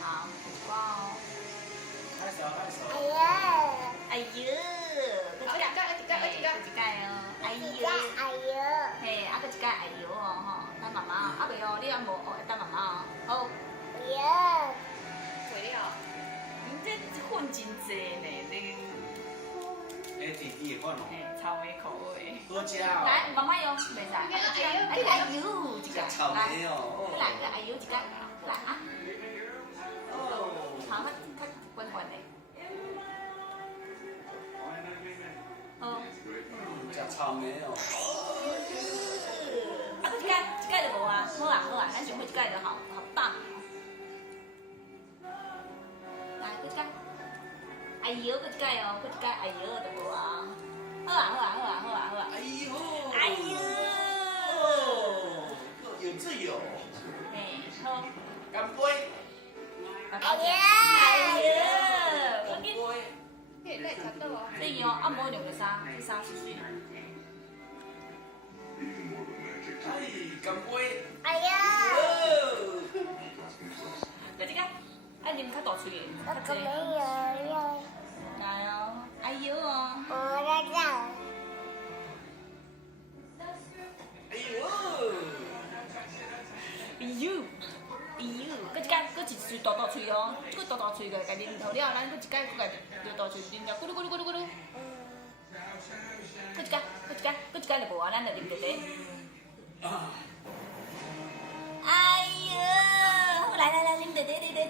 好，哇哦。拍手拍手。哎呦，搁一盖，搁一盖哦，哎呦，嘿，啊搁一盖哎呦哦吼，等妈妈哦，啊袂哦，你也无哦，等妈妈哦，好。会了。你这粉真济呢，你。弟弟的款哦。嘿，草莓口味。多加哦。来，妈妈用，袂使。哎呦，一盖，草莓哦。来，哎呦一盖，来啊。哦。好，较滚滚的。好。食草莓哦。啊，搁一盖就无啊，好啊，咱想要一盖就好棒。来，搁一盖。哎呦，搁一盖哦，搁一盖，哎呦就无啊。好啊。哎呦。哎呦。有自由。嘿，好。干杯。哎呦。干杯。你会差不多哦。这样啊，无用个衫，去衫试试。哎，干杯。搁一盖，爱啉较大喙的，较济。来哦，哎呦哦。哎呦。搁一盖，搁一喙大喙哦，这个大喙个，家己啉透了，咱搁一盖，搁家己大喙啉了，咕噜。搁一盖就无啊，咱就啉一个。哎呦，来，啉一个。